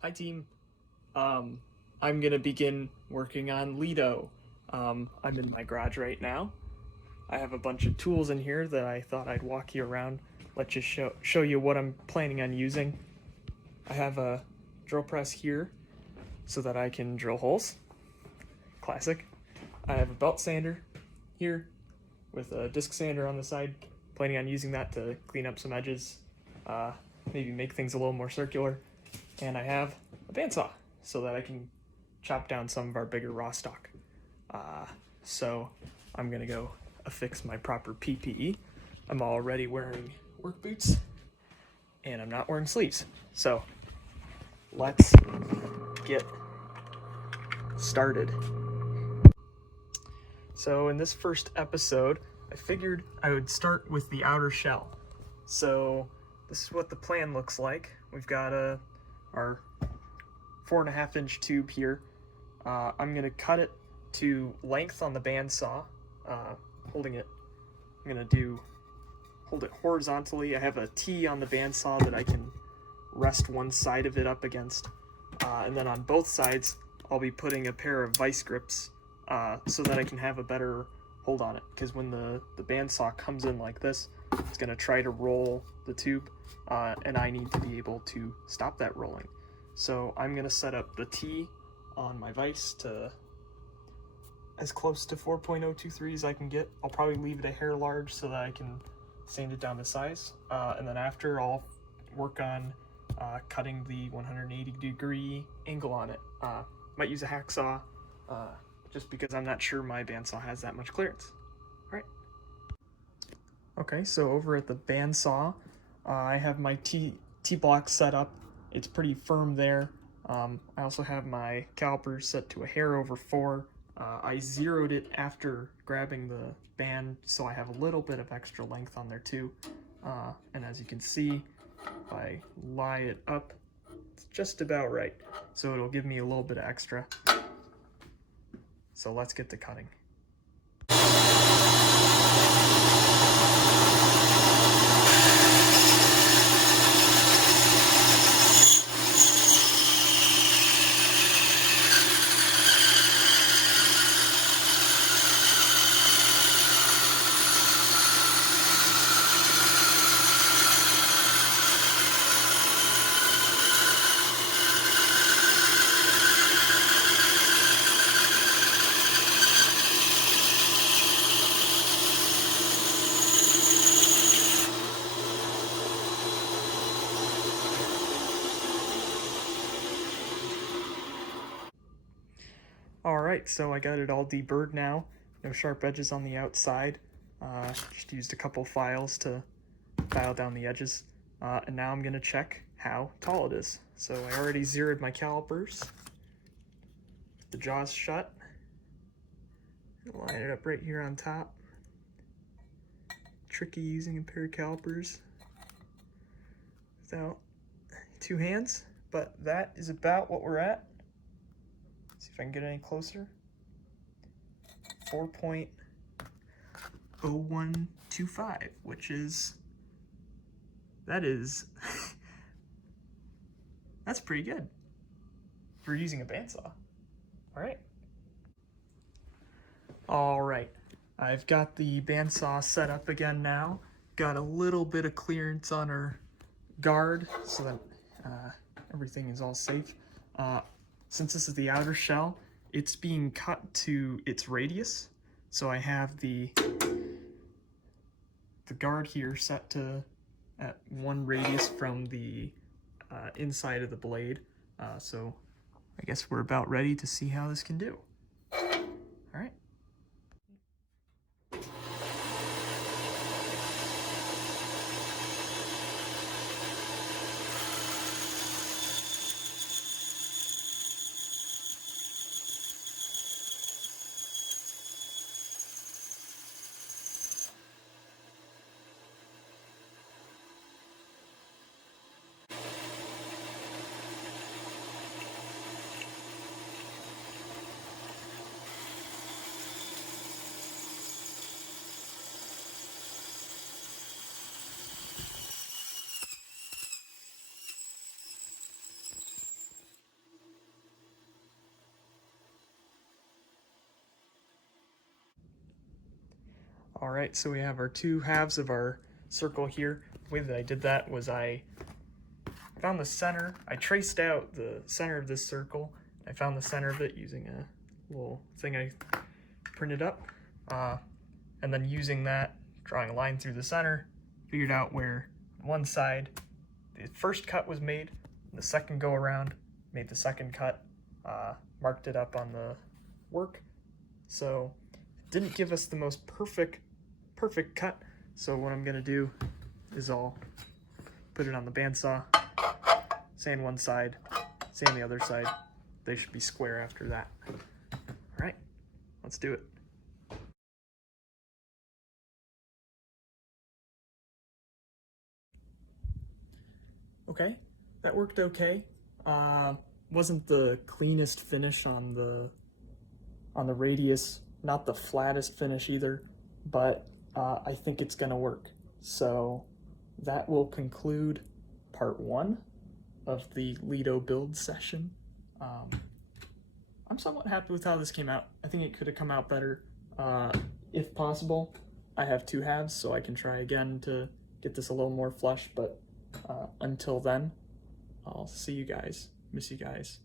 Hi team. I'm gonna begin working on LETo. I'm in my garage right now. I have a bunch of tools in here that I thought I'd walk you around, let you show you what I'm planning on using. I have a drill press here so that I can drill holes. Classic. I have a belt sander here with a disc sander on the side. Planning on using that to clean up some edges, maybe make things a little more circular. And I have a bandsaw so that I can chop down some of our bigger raw stock. So I'm gonna go affix my proper PPE. I'm already wearing work boots and I'm not wearing sleeves. So let's get started. So in this first episode, I figured I would start with the outer shell. So this is what the plan looks like. We've got our 4.5-inch tube here. I'm gonna cut it to length on the bandsaw, holding it. I'm gonna hold it horizontally. I have a T on the bandsaw that I can rest one side of it up against, and then on both sides I'll be putting a pair of vice grips so that I can have a better hold on it. Because when the bandsaw comes in like this, it's gonna try to roll the tube, and I need to be able to stop that rolling. So I'm gonna set up the T on my vise to as close to 4.023 as I can get. I'll probably leave it a hair large so that I can sand it down to size. And then after, I'll work on cutting the 180-degree angle on it. Might use a hacksaw, just because I'm not sure my bandsaw has that much clearance. All right. Okay, so over at the bandsaw, I have my T-block set up. It's pretty firm there. I also have my calipers set to a hair over 4. I zeroed it after grabbing the band, so I have a little bit of extra length on there too. And as you can see, if I lie it up, it's just about right. So it'll give me a little bit of extra. So let's get to cutting. Alright, so I got it all deburred now. No sharp edges on the outside. Just used a couple files to file down the edges. And now I'm going to check how tall it is. So I already zeroed my calipers. The jaws shut. Line it up right here on top. Tricky using a pair of calipers without 2 hands, but that is about what we're at. See if I can get any closer. 4.0125, which is, that's pretty good for using a bandsaw. All right, I've got the bandsaw set up again now. Got a little bit of clearance on our guard so that everything is all safe. Since this is the outer shell, it's being cut to its radius. So I have the guard here set to at 1 radius from the inside of the blade. So I guess we're about ready to see how this can do. All right. All right, so we have our two halves of our circle here. The way that I did that was I found the center. I traced out the center of this circle. I found the center of it using a little thing I printed up. And then using that, drawing a line through the center, figured out where one side the first cut was made, the second go around made the second cut, marked it up on the work. So it didn't give us the most perfect cut. So what I'm gonna do is I'll put it on the bandsaw, sand one side, sand the other side. They should be square after that. All right, let's do it. Okay, that worked okay. Wasn't the cleanest finish on the radius, not the flattest finish either, but I think it's gonna work. So that will conclude part 1 of the LETo build session. I'm somewhat happy with how this came out. I think it could have come out better. If possible, I have 2 halves, so I can try again to get this a little more flush, but until then, I'll see you guys. Miss you guys.